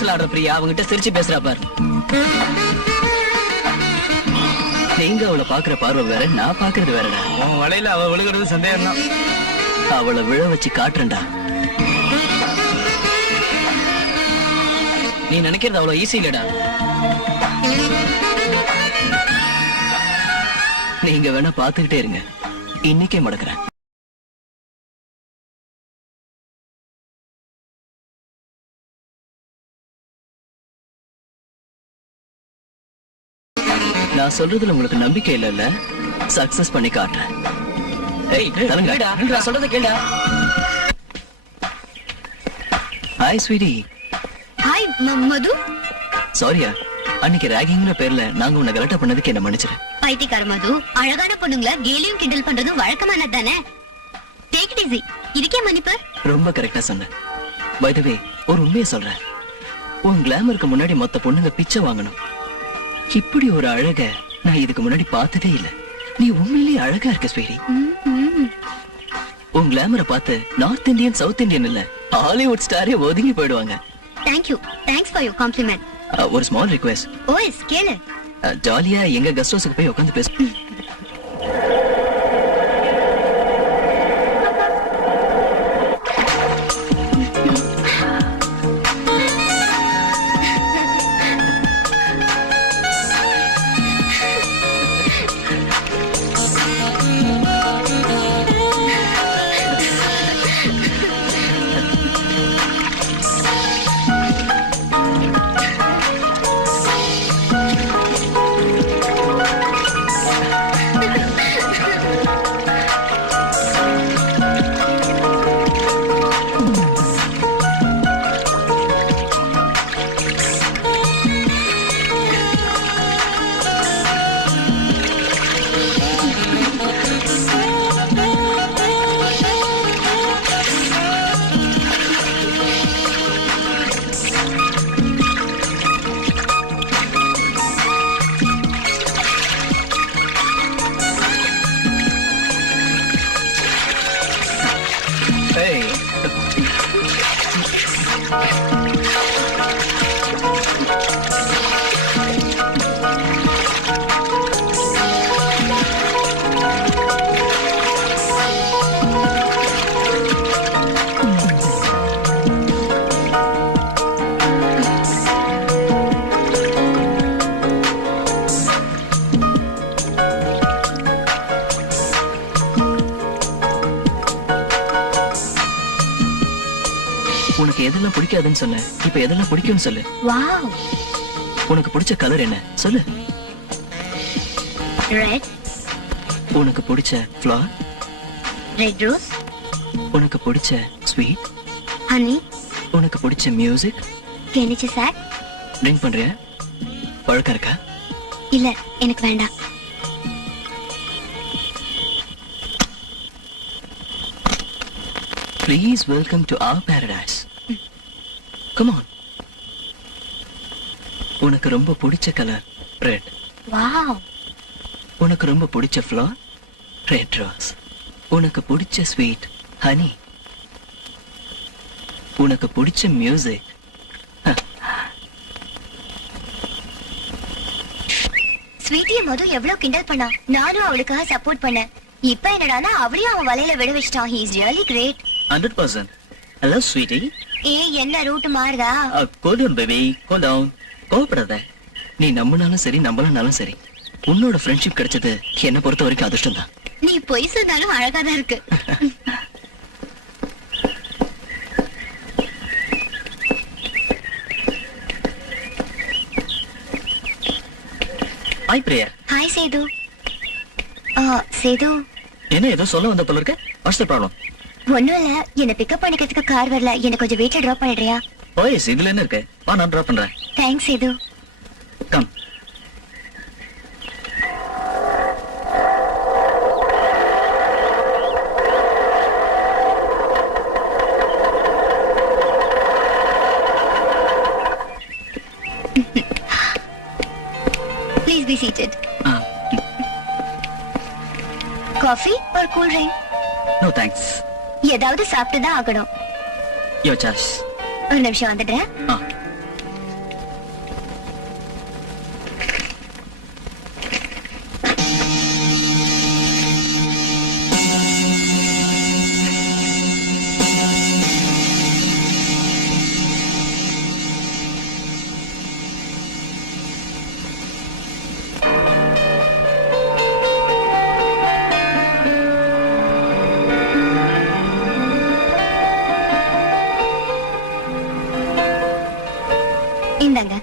டான்ஸ்ல ஆடுற பிரியா அவங்கிட்ட சிரிச்சு பேசுறா பாரு. நீங்க அவளை பாக்குற பார்வை வேற, நான் பாக்குறது வேறடா. உன் வலையில அவ விழுகிறது சந்தேகம் தான். அவளை விழ வச்சு காட்டுறேன்டா. நீ நினைக்கிறது அவ்வளவு ஈஸி இல்லடா. நீங்க வேணா பாத்துக்கிட்டே இருங்க, இன்னைக்கே மடக்குறேன். நான் சொல்றதுல உங்களுக்கு நம்பிக்கை இல்ல, சக்சஸ் பண்ணி காட்டுறேன். நான் சொல்றத கேளுடா. Hi sweetie. ஹாய் மது. சாரியா, அன்னைக்கு ராகிங்ன்ற பேர்ல நாங்க உன்னை கலட்ட பண்ணதுக்கு என்ன மன்னிச்சிரு. பைத்தியக்கார மது, அழகான பொண்ணுங்கள கேலியும் கிண்டல் பண்றதும் வழக்கமானது தானே. Take it easy. இதுக்கே மன்னிப்பு? ரொம்ப கரெக்டா சொன்ன. பை தி வே, ஒரு உண்மையை சொல்றேன். உன் கிளாமருக்கு முன்னாடி மொத்த பொண்ணுங்க பிச்சை வாங்கணும். இப்படி ஒரு அழக நான் இதுக்கு முன்னாடி பார்த்ததே இல்ல. நீ உண்மையிலேயே அழகா இருக்க ஸ்வீட்டி. உன் கிளாமரை பார்த்து நார்த் இந்தியன் சவுத் இந்தியன் இல்ல, ஹாலிவுட் ஸ்டாரே ஒதுங்கி போயிடுவாங்க. Thank you. Thanks for your compliment. ஒரு ஸ்மால் ரிக்வெஸ்ட். ஓஎஸ் கேளு. ஜாலியா எங்க கெஸ்ட் ஹவுஸ்க்கு போய் உட்கார்ந்து பேசு. உனக்கு எதெல்லாம் பிடிக்காதுன்னு சொன்ன, இப்ப எதெல்லாம் பிடிக்கும்னு சொல்லு. வாவ். உனக்கு பிடிச்ச கலர் என்ன சொல்லு. ரெட். உனக்கு பிடிச்ச ஃப்ளவர்? Red rose. உனக்கு பிடிச்ச ஸ்வீட்? ஹனி. உனக்கு பிடிச்ச மியூசிக்? Kenichi sir. ட்ரிங்க் பண்றியா? பழக்கம் இருக்கா? இல்ல, எனக்கு வேண்டாம். Please welcome to our paradise. Come on. உனக்கு ரொம்ப பிடிச்ச கலர் ரெட். வாவ். உனக்கு ரொம்ப பிடிச்ச ஃப்ளவர்? Red rose. உனக்கு பிடிச்ச ஸ்வீட்? ஹனி. உனக்கு பிடிச்ச மியூசிக்? ஸ்வீட்டிய மது எவ்வளவு கிண்டல் பண்ணா, நானும் அவளுக்காக சப்போர்ட் பண்ணேன். இப்ப என்னடானா அவளையும் அவன் வலையில விட வச்சிட்டான். He is really great. 100%. Hello, sweetie. என்ன ரூட் மாறுதா? Cool down, baby. Cool down. கோபப்படாத. நீ நம்பினாலும் சரி நம்பலனாலும் சரி, உன்னோட ஃப்ரெண்ட்ஷிப் கிடைச்சது என்ன பொறுத்த வரைக்கும் அதிர்ஷ்டம் தான். நீ பொய் சொன்னாலும் அழகா தான் இருக்கு. ஹாய் பிரியா. ஹாய் சேது. சேது, என்ன ஏதோ சொல்ல வந்த போல இருக்க? What's the problem? ஒண்ணும் இல்ல, என்ன பிக்கப் பண்ணிக்கிறதுக்கு கார் வரல, எனக்கு கொஞ்சம் வீட்டுல டிராப் பண்ணிடுறியா? ஓஎஸ், இதுல என்ன இருக்கு, வா நான் டிராப் பண்றேன். Thanks Sethu. Come. Please be seated. Coffee or cool drink? No thanks. ஏதாவது சாப்பிட்டு தான் ஆகணும். Your choice. ஒரு நிமிஷம் வந்துடுறேன். இந்தாங்க.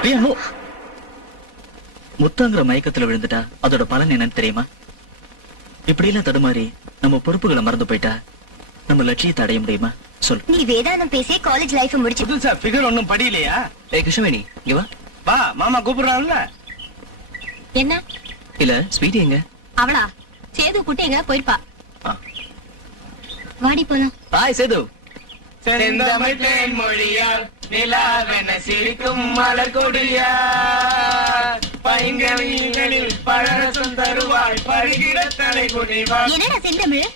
பிரியா நோ. முத்தாங்கிற மயக்கத்துல விழுந்துட்டா அதோட பலன் என்னன்னு தெரியுமா? இப்படி எல்லாம் தடுமாறி நம்ம பொறுப்புகளை மறந்து போயிட்டா நம்ம லட்சியத்தை அடைய முடியுமா? சொல்லு. நீ வேதாந்தம் பேசி காலேஜ் லைஃப் முடிச்சு. புதுசா ஃபிகர் ஒண்ணும் படியிலையா? ஏய் கிருஷ்ணவேணி இங்க வா. வா, மாமா கூப்பிடுறான்ல. என்ன இல்ல ஸ்வீட்டி எங்க? அவளா சேது குட்டி எங்க போயிருப்பா. வாடி போலாம். ஹாய் சேது. செந்தமிழ் தேன் மொழியால் நிலாவென சிரிக்கும் மலர் கொடியா, பைங்களில் பழரசம் தருவாய் பருகிட தலை குனிவாய். என்னடா செந்தமிழ்?